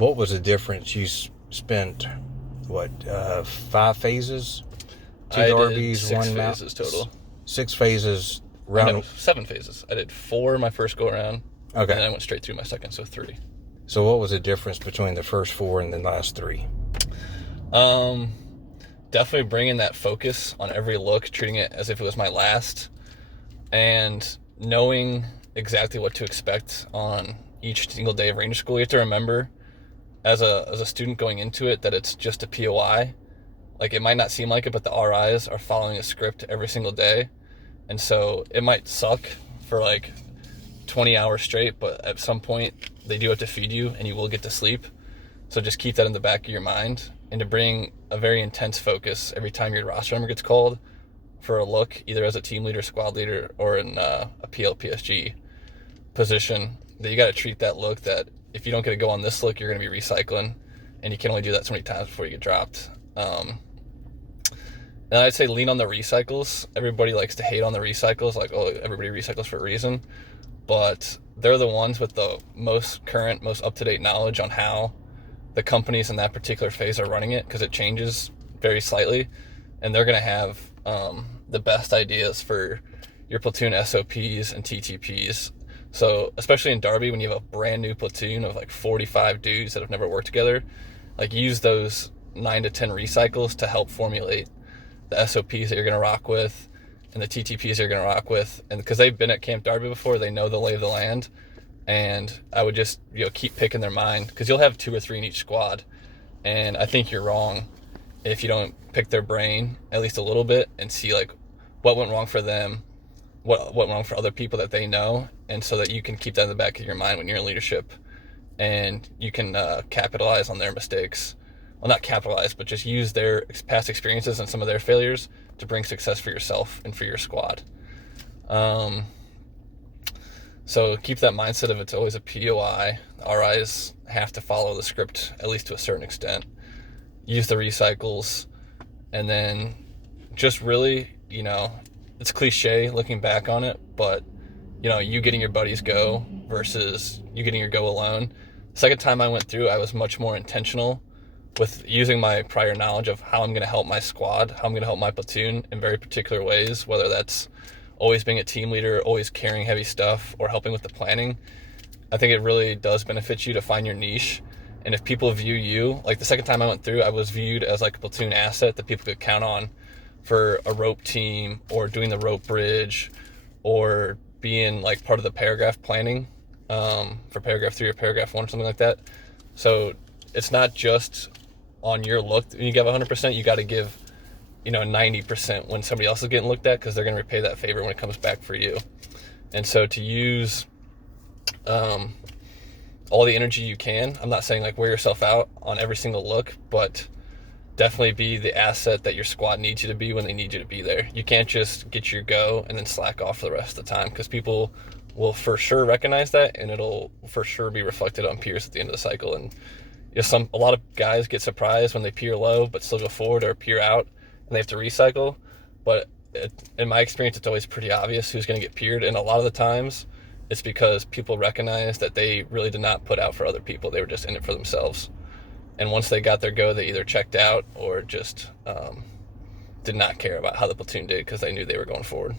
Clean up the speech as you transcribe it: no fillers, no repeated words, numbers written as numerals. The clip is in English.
What was the difference? You spent, what, 5 phases? Two I did derbies, 6 one mount? phases total. 6 phases, I know, round. 7 phases. I did 4 my first go around, and then I Okay. went straight through my second, so 3. So what was the difference between the first 4 and the last 3? Definitely bringing that focus on every look, treating it as if it was my last, and knowing exactly what to expect on each single day of Ranger School. You have to remember, as a student going into it, that it's just a POI. Like, it might not seem like it, but the RIs are following a script every single day. And so it might suck for like 20 hours straight, but at some point they do have to feed you and you will get to sleep. So just keep that in the back of your mind, and to bring a very intense focus every time your roster number gets called for a look, either as a team leader, squad leader, or in a PL/PSG position, that you got to treat that look that if you don't get to go on this look, you're going to be recycling, and you can only do that so many times before you get dropped. And I'd say lean on the recycles. Everybody likes to hate on the recycles, like, oh, everybody recycles for a reason. But they're the ones with the most current, most up-to-date knowledge on how the companies in that particular phase are running it, because it changes very slightly. And they're going to have the best ideas for your platoon SOPs and TTPs. So especially in Derby, when you have a brand new platoon of like 45 dudes that have never worked together, like, use those 9 to 10 recycles to help formulate the SOPs that you're going to rock with and the TTPs you're going to rock with. And because they've been at Camp Derby before, they know the lay of the land. And I would just, keep picking their mind, because you'll have 2 or 3 in each squad. And I think you're wrong if you don't pick their brain at least a little bit and see like what went wrong for them, what went wrong for other people that they know. And so that you can keep that in the back of your mind when you're in leadership, and you can capitalize on their mistakes. Well, not capitalize, but just use their past experiences and some of their failures to bring success for yourself and for your squad. So keep that mindset of it's always a POI. RIs have to follow the script, at least to a certain extent. Use the recycles, and then just really, it's cliche looking back on it, but, you getting your buddies go versus you getting your go alone. Second time I went through, I was much more intentional with using my prior knowledge of how I'm going to help my squad, how I'm going to help my platoon in very particular ways, whether that's always being a team leader, always carrying heavy stuff, or helping with the planning. I think it really does benefit you to find your niche. And if people view you, like the second time I went through, I was viewed as like a platoon asset that people could count on for a rope team, or doing the rope bridge, or being like part of the paragraph planning for paragraph 3 or paragraph 1 or something like that. So it's not just on your look. When you give 100%, you got to give 90% when somebody else is getting looked at, because they're going to repay that favor when it comes back for you. And so to use all the energy you can, I'm not saying like wear yourself out on every single look, but definitely be the asset that your squad needs you to be when they need you to be there. You can't just get your go and then slack off for the rest of the time, because people will for sure recognize that, and it'll for sure be reflected on peers at the end of the cycle. And a lot of guys get surprised when they peer low but still go forward, or peer out and they have to recycle. But in my experience, it's always pretty obvious who's going to get peered, and a lot of the times it's because people recognize that they really did not put out for other people. They were just in it for themselves. And once they got their go, they either checked out or just did not care about how the platoon did, because they knew they were going forward.